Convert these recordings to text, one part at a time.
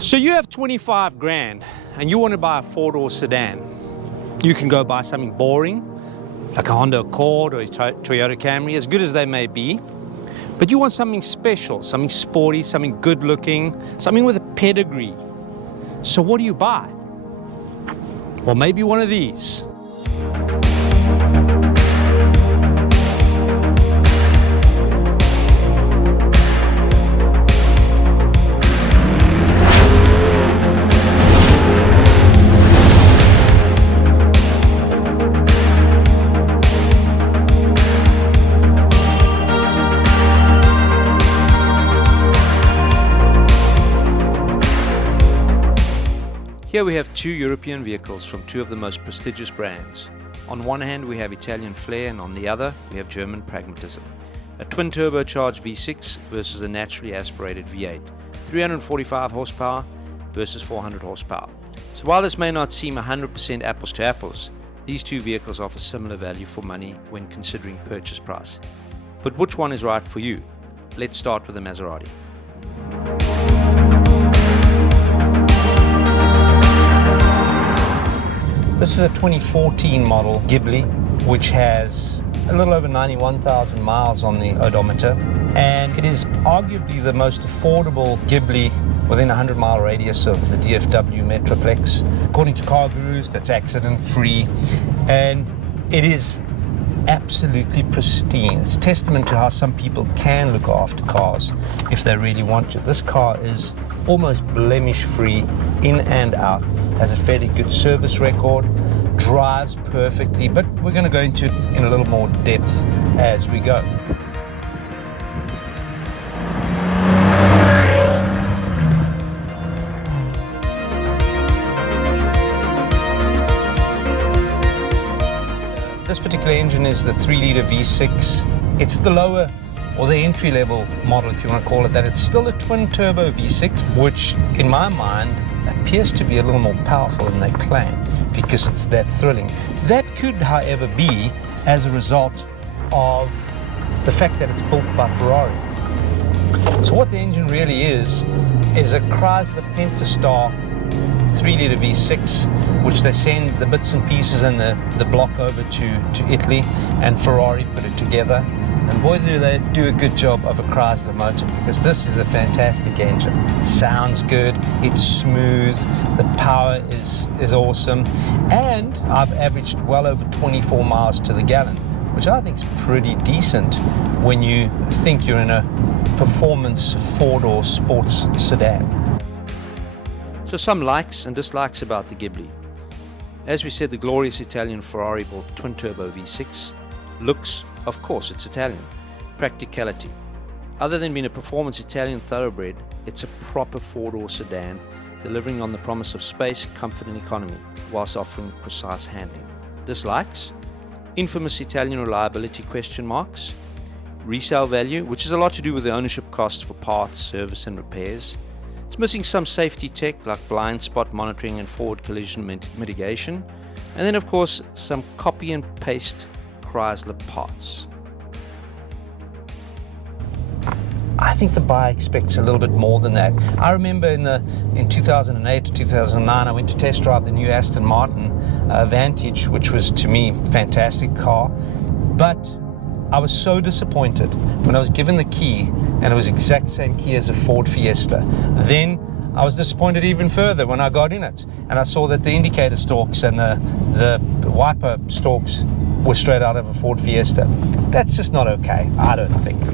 So you have 25 grand and you want to buy a four-door sedan. You can go buy something boring, like a Honda Accord or a Toyota Camry, as good as they may be. But you want something special, something sporty, something good looking, something with a pedigree. So what do you buy? Well, maybe one of these. Here we have two European vehicles from two of the most prestigious brands. On one hand we have Italian flair and on the other we have German pragmatism. A twin turbocharged V6 versus a naturally aspirated V8. 345 horsepower versus 400 horsepower. So while this may not seem 100% apples to apples, these two vehicles offer similar value for money when considering purchase price. But which one is right for you? Let's start with the Maserati. This is a 2014 model Ghibli, which has a little over 91,000 miles on the odometer, and it is arguably the most affordable Ghibli within a 100-mile radius of the DFW Metroplex. According to car gurus, that's accident-free, and it is absolutely pristine. It's testament to how some people can look after cars if they really want to. This car is almost blemish-free in and out, has a fairly good service record, drives perfectly, but we're going to go into it in a little more depth as we go. This particular engine is the 3-liter V6. It's the lower or the entry-level model, if you want to call it that. It's still a twin-turbo V6, which in my mind appears to be a little more powerful than they claim because it's that thrilling. That could, however, be as a result of the fact that it's built by Ferrari. So what the engine really is a Chrysler Pentastar 3-liter V6, which they send the bits and pieces and the block over to Italy, and Ferrari put it together. And boy, do they do a good job of a Chrysler motor, because this is a fantastic engine. It sounds good, it's smooth, the power is awesome, and I've averaged well over 24 miles to the gallon, which I think is pretty decent when you think you're in a performance four-door sports sedan. So some likes and dislikes about the Ghibli. As we said, the glorious Italian Ferrari built twin-turbo V6. Looks, of course, it's Italian. Practicality. Other than being a performance Italian thoroughbred, it's a proper four-door sedan, delivering on the promise of space, comfort and economy, whilst offering precise handling. Dislikes? Infamous Italian reliability question marks. Resale value, which is a lot to do with the ownership cost for parts, service and repairs. It's missing some safety tech like blind spot monitoring and forward collision mitigation. And then, of course, some copy and paste Chrysler parts. I think the buyer expects a little bit more than that. I remember in 2008 or 2009, I went to test drive the new Aston Martin Vantage, which was to me a fantastic car. But I was so disappointed when I was given the key and it was the exact same key as a Ford Fiesta. Then I was disappointed even further when I got in it and I saw that the indicator stalks and the wiper stalks were straight out of a Ford Fiesta. That's just not okay, I don't think.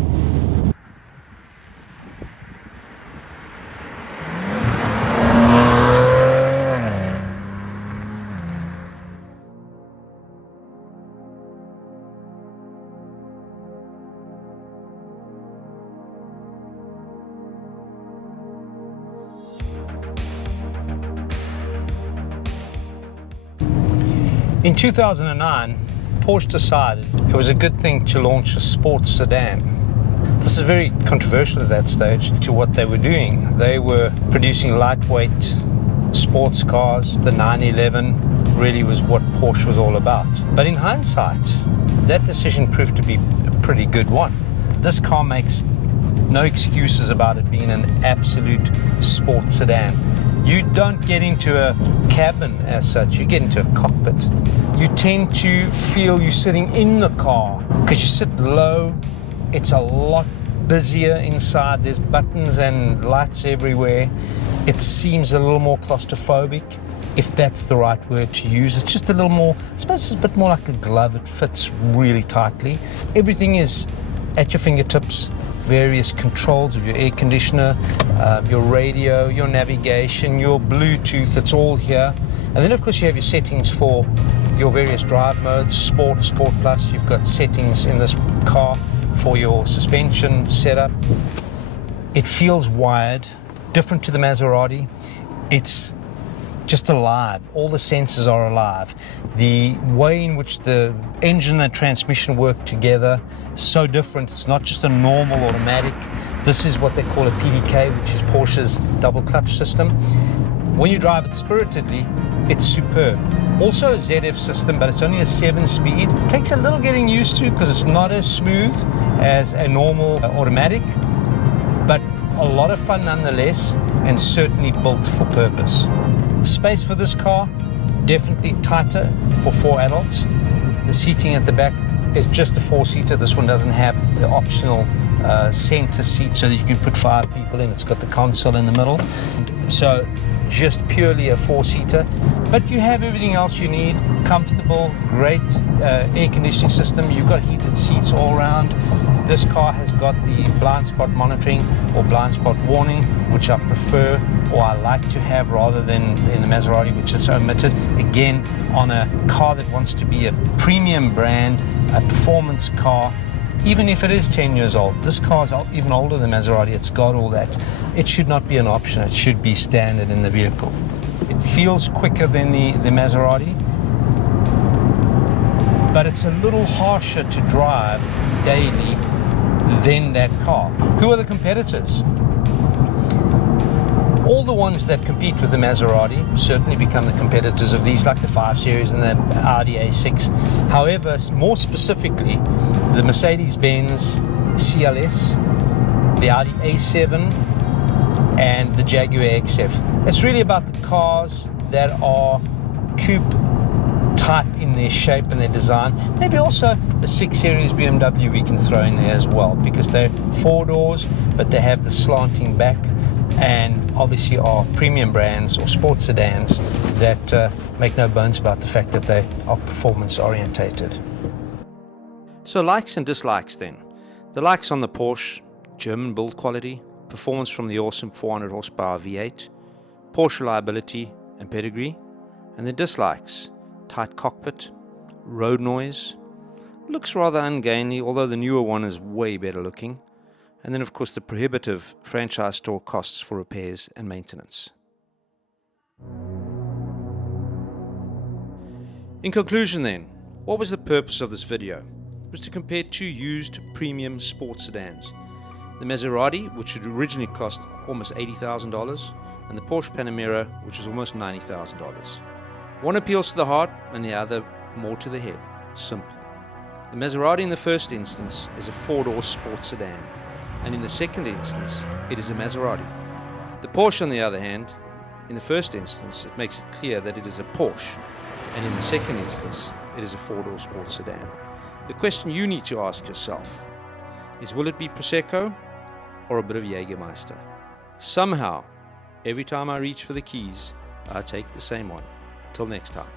In 2009, Porsche decided it was a good thing to launch a sports sedan. This is very controversial at that stage to what they were doing. They were producing lightweight sports cars. The 911 really was what Porsche was all about. But in hindsight, that decision proved to be a pretty good one. This car makes No excuses about it being an absolute sport sedan. You don't get into a cabin as such, you get into a cockpit. You tend to feel you're sitting in the car because you sit low. It's a lot busier inside. There's buttons and lights everywhere. It seems a little more claustrophobic, if that's the right word to use. It's just a little more, I suppose it's a bit more like a glove. It fits really tightly. Everything is at your fingertips. Various controls of your air conditioner, your radio, your navigation, your Bluetooth, it's all here. And then of course you have your settings for your various drive modes, Sport, Sport Plus. You've got settings in this car for your suspension setup. It feels wired, different to the Maserati. It's just alive. All the sensors are alive. The way in which the engine and transmission work together is so different. It's not just a normal automatic. This is what they call a PDK, which is Porsche's double clutch system. When you drive it spiritedly, it's superb. Also a ZF system, but it's only a 7-speed. Takes a little getting used to because it's not as smooth as a normal automatic, but a lot of fun nonetheless, and certainly built for purpose. Space for this car, definitely tighter for 4 adults. The seating at the back is just a 4-seater. This one doesn't have the optional center seat so that you can put 5 people in. It's got the console in the middle. So just purely a 4-seater. But you have everything else you need. Comfortable, great air conditioning system. You've got heated seats all around. This car has got the blind spot monitoring or blind spot warning, which I prefer, or I like to have, rather than in the Maserati, which is omitted. Again, on a car that wants to be a premium brand, a performance car, even if it is 10 years old, this car is even older than Maserati. It's got all that. It should not be an option. It should be standard in the vehicle. It feels quicker than the Maserati, but it's a little harsher to drive daily than that car. Who are the competitors? All the ones that compete with the Maserati certainly become the competitors of these, like the 5 Series and the Audi A6. However, more specifically, the Mercedes-Benz CLS, the Audi A7, and the Jaguar XF. It's really about the cars that are coupe type in their shape and their design. Maybe also the 6 Series BMW we can throw in there as well, because they're 4 doors, but they have the slanting back, and obviously are premium brands or sports sedans that make no bones about the fact that they are performance orientated. So likes and dislikes then. The likes on the Porsche: German build quality, performance from the awesome 400 horsepower V8, Porsche reliability and pedigree. And the dislikes: tight cockpit, road noise, looks rather ungainly, although the newer one is way better looking. And then of course the prohibitive franchise store costs for repairs and maintenance. In conclusion then, what was the purpose of this video? It was to compare 2 used premium sports sedans. The Maserati, which had originally cost almost $80,000, and the Porsche Panamera, which was almost $90,000. One appeals to the heart and the other more to the head. Simple. The Maserati in the first instance is a 4-door sports sedan, and in the second instance it is a Maserati. The Porsche, on the other hand, in the first instance it makes it clear that it is a Porsche, and in the second instance it is a 4-door sports sedan. The question you need to ask yourself is, will it be Prosecco or a bit of Jägermeister? Somehow, every time I reach for the keys, I take the same one. Till next time.